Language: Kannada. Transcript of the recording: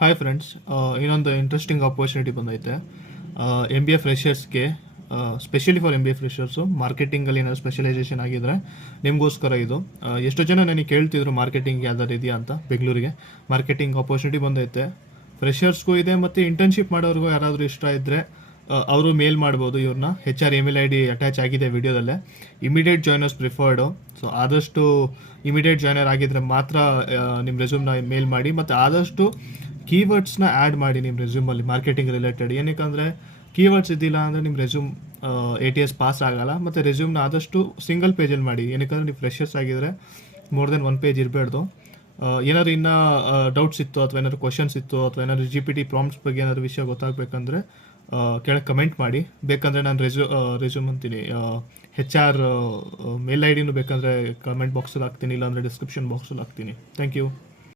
ಹಾಯ್ ಫ್ರೆಂಡ್ಸ್, ಇನ್ನೊಂದು ಇಂಟ್ರೆಸ್ಟಿಂಗ್ ಆಪರ್ಚುನಿಟಿ ಬಂದೈತೆ. ಎಮ್ ಬಿ ಎ ಫ್ರೆಷರ್ಸ್ಗೆ, specially for M B A freshers ಮಾರ್ಕೆಟಿಂಗಲ್ಲಿ ಏನಾದ್ರು ಸ್ಪೆಷಲೈಸೇಷನ್ ಆಗಿದ್ರೆ ನಿಮಗೋಸ್ಕರ ಇದು. ಎಷ್ಟೋ ಜನ ನನಗೆ ಕೇಳ್ತಿದ್ರು ಮಾರ್ಕೆಟಿಂಗ್ ಯಾವ್ದಾರು ಇದೆಯಾ ಅಂತ. ಬೆಂಗಳೂರಿಗೆ ಮಾರ್ಕೆಟಿಂಗ್ ಆಪರ್ಚುನಿಟಿ ಬಂದೈತೆ, ಫ್ರೆಷರ್ಸ್ಗೂ ಇದೆ ಮತ್ತು ಇಂಟರ್ನ್ಶಿಪ್ ಮಾಡೋರ್ಗೂ ಯಾರಾದರೂ ಇಷ್ಟ ಇದ್ದರೆ ಅವರು ಮೇಲ್ ಮಾಡ್ಬೋದು. ಇವ್ರನ್ನ HR ಇಮೇಲ್ ID ಅಟ್ಯಾಚ್ ಆಗಿದೆ ವಿಡಿಯೋದಲ್ಲೇ. ಇಮಿಡಿಯೇಟ್ ಜಾಯ್ನರ್ಸ್ ಪ್ರಿಫರ್ಡು. ಸೊ ಆದಷ್ಟು ಇಮಿಡಿಯೇಟ್ ಜಾಯ್ನರ್ ಆಗಿದ್ರೆ ಮಾತ್ರ ನಿಮ್ಮ ರೆಸ್ಯೂಮ್ನ ಮೇಲ್ ಮಾಡಿ, ಮತ್ತು ಆದಷ್ಟು ಕೀವರ್ಡ್ಸ್ನ ಆ್ಯಡ್ ಮಾಡಿ ನಿಮ್ಮ ರೆಸ್ಯೂಮಲ್ಲಿ ಮಾರ್ಕೆಟಿಂಗ್ ರಿಲೇಟೆಡ್. ಏನಕ್ಕೆ ಕೀವರ್ಡ್ಸ್ ಇದ್ದಿಲ್ಲ ಅಂದರೆ ನಿಮ್ಮ ರೆಸ್ಯೂಮ್ ATS ಪಾಸ್ ಆಗಲ್ಲ. ಮತ್ತು ರೆಸ್ಯೂಮ್ನ ಆದಷ್ಟು ಸಿಂಗಲ್ ಪೇಜಲ್ಲಿ ಮಾಡಿ. ಏನಕ್ಕೆ ನೀವು ಫ್ರೆಷರ್ಸ್ ಆಗಿದ್ರೆ ಮೋರ್ ದೆನ್ 1 ಪೇಜ್ ಇರಬಾರ್ದು. ಏನಾದ್ರು ಇನ್ನೂ ಡೌಟ್ಸ್ ಇತ್ತು ಅಥವಾ ಏನಾದ್ರು ಕ್ವಶನ್ಸ್ ಇತ್ತು ಅಥವಾ ಏನಾದ್ರು GPT ಪ್ರಾಂಪ್ಟ್ಸ್ ಬಗ್ಗೆ ಏನಾದ್ರು ವಿಷಯ ಗೊತ್ತಾಗಬೇಕಂದ್ರೆ ಕೆಳಗೆ ಕಮೆಂಟ್ ಮಾಡಿ. ಬೇಕಂದರೆ ನಾನು ರೆಸ್ಯೂಮ್ ಅಂತೀನಿ, HR ಮೇಲ್ ID ಬೇಕಂದರೆ ಕಮೆಂಟ್ ಬಾಕ್ಸಲ್ಲಿ ಹಾಕ್ತೀನಿ, ಇಲ್ಲಾಂದರೆ ಡಿಸ್ಕ್ರಿಪ್ಷನ್ ಬಾಕ್ಸಲ್ಲಿ ಹಾಕ್ತೀನಿ. Thank you.